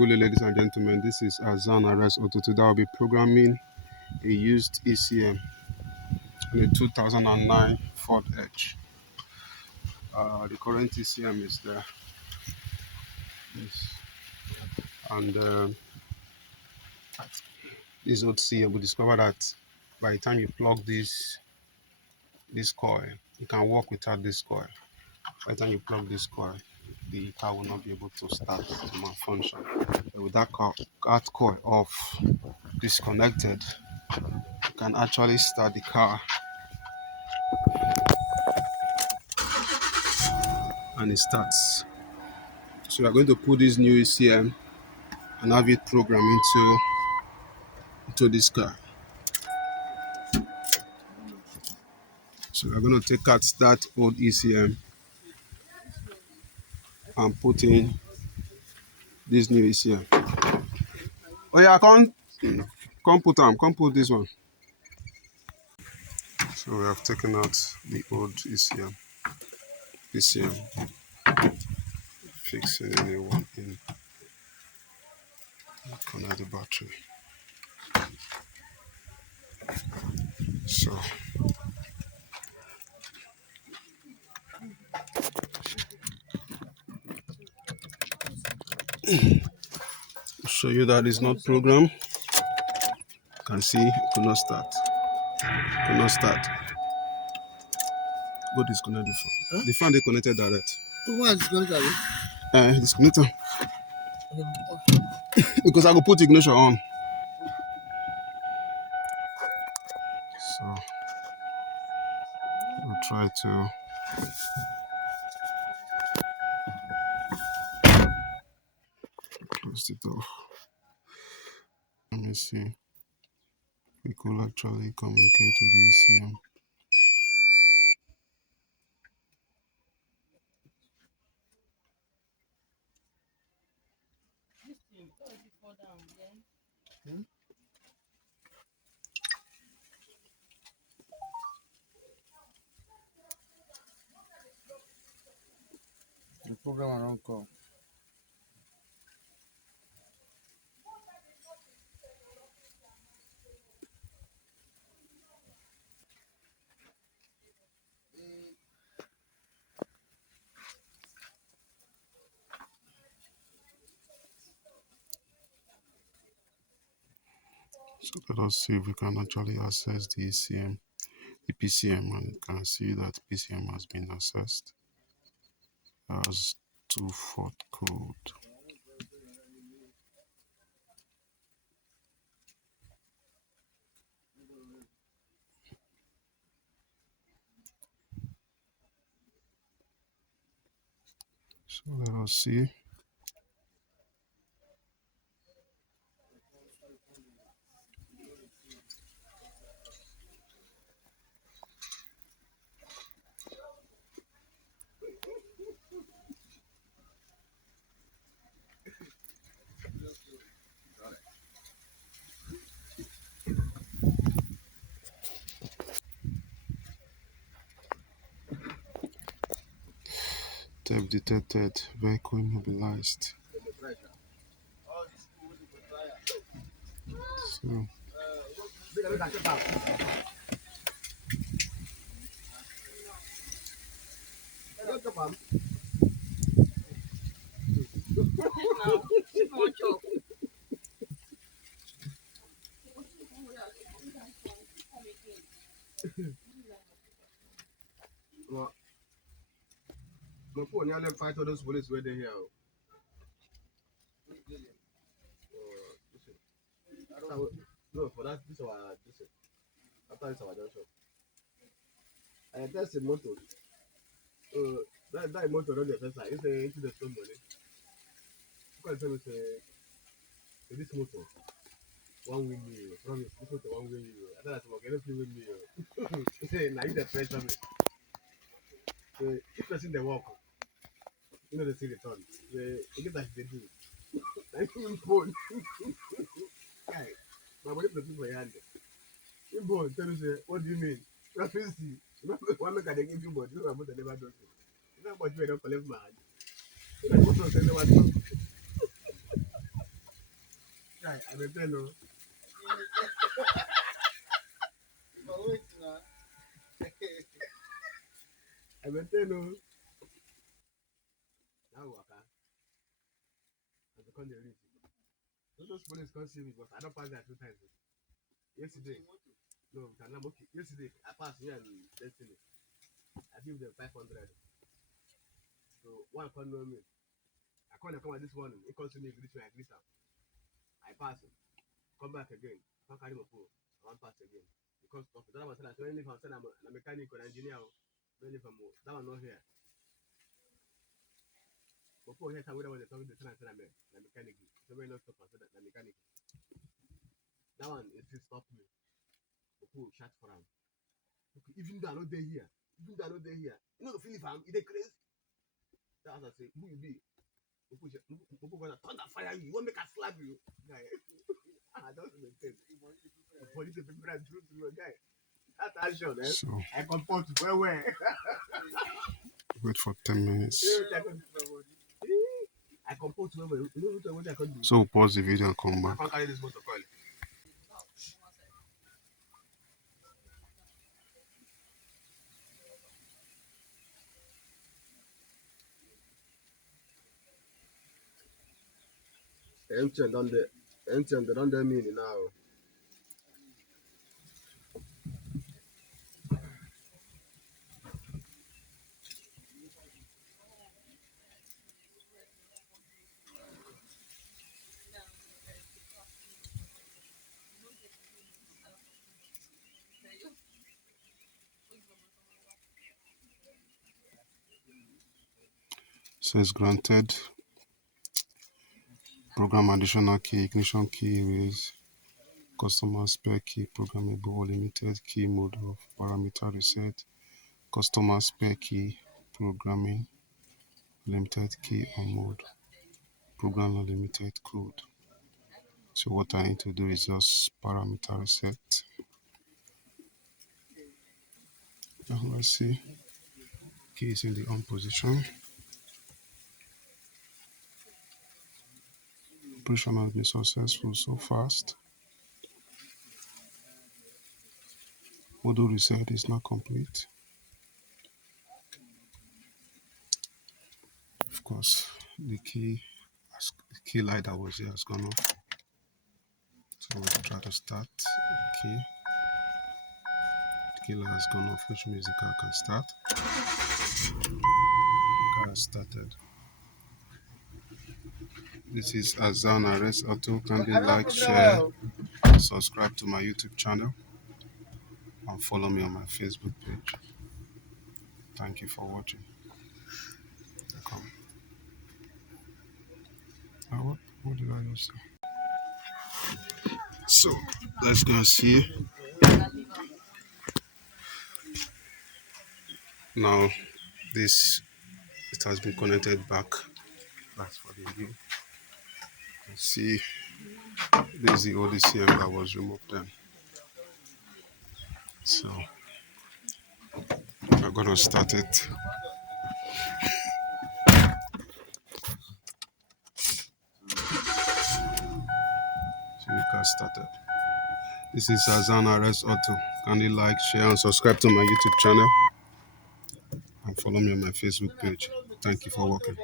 Good day, ladies and gentlemen. This is Azan Arrest Auto. Today I'll be programming a used ECM in a 2009 Ford Edge. The current ECM is there. Yes. And this old CM, we discovered that by the time you plug this coil, you can work without this coil. By the time you plug this coil, the car will not be able to start to malfunction. With that coil off, disconnected, you can actually start the car and it starts. So we are going to put this new ECM and have it programmed into this car. So we're going to take out that old ECM and put in this new ECM. Oh yeah, come put this one. So we have taken out the old ECM, fixing a new one in, connect the battery. So show you that it's not programmed. You can see it could not start. Go disconnect the fan. Huh? The fan they connected direct. Why disconnected? Disconnected. Because I will put ignition on. So I'll try to close it off. Let me see. We could actually communicate with the ECM. The program around call. So let us see if we can actually access the ECM, the PCM, and you can see that PCM has been accessed as to Ford code. So let us see. Theft detected, vehicle immobilized. So Before nearly fight all those police were there here. No, for that this our this after this our junction. I test the motor. That motor on the first side. It's into the stone money. You can tell me say this motor one win me. Promise this motor one win you. I thought I was going to win me. Say now you the pressure me. So if person the walk, you know they see the turn. You get that they do. I even phone. Guy, my body person for your hand. You born tell me say what do you mean? Prophecy. One make I dey give you body. You about the never do it. You know what you don't collect my hand. What was the never do? Guy, I maintain no. I maintain no. Now waka. I become the reach. Those police can't see me, but I don't pass that 2 times. Yesterday. No, I'm okay. Yesterday, I passed here and Destiny. I give them 500. So one can't know me. I can't come at this morning. He comes to me, greet me, I greet him. I pass him. Come back again. I can't carry my phone. I want pass again. Because of that one said I said if I'm saying I'm a mechanic or engineer, then if I'm that one not here. Before here, somebody was talking to the said I'm a mechanic. Somebody not stop and said that I'm a mechanic. That one is still stop me. Before chat for him. Okay, even though I not there here, even though I not there here, you know the feeling I'm it crazy. That's what I say. Who you be? Before gonna thunder fire you. You want make a slap you, guy. I don't understand. Police people that do to your guy. That's action, eh? So I comport where. wait for 10 minutes. I comport where. You know what I can do? So we'll pause the video and come I back. can't carry this motor coil. MTN don't there mean now. Says granted. Program additional key, ignition key, erase, customer spare key, programmable or limited key mode of parameter reset, customer spare key, programming, limited key on mode, program unlimited code. So what I need to do is just parameter reset. Now let's see. Key is in the on position. Operation has been successful so fast. Module reset is not complete. Of course, the key light that was here has gone off. So we'll try to start the key. The key light has gone off, which means the car can start. The car has started. This is Azan Arrest Auto. Kindly like, share, subscribe to my YouTube channel, and follow me on my Facebook page. Thank you for watching. Welcome. What did I just say? So let's go and see. Now this it has been connected back. That's for the view. See, this is the old ECM that was removed then. So I'm gonna start it. So the car started. This is Azan Arrest Auto. Kindly like, share, and subscribe to my YouTube channel, and follow me on my Facebook page. Thank you for watching.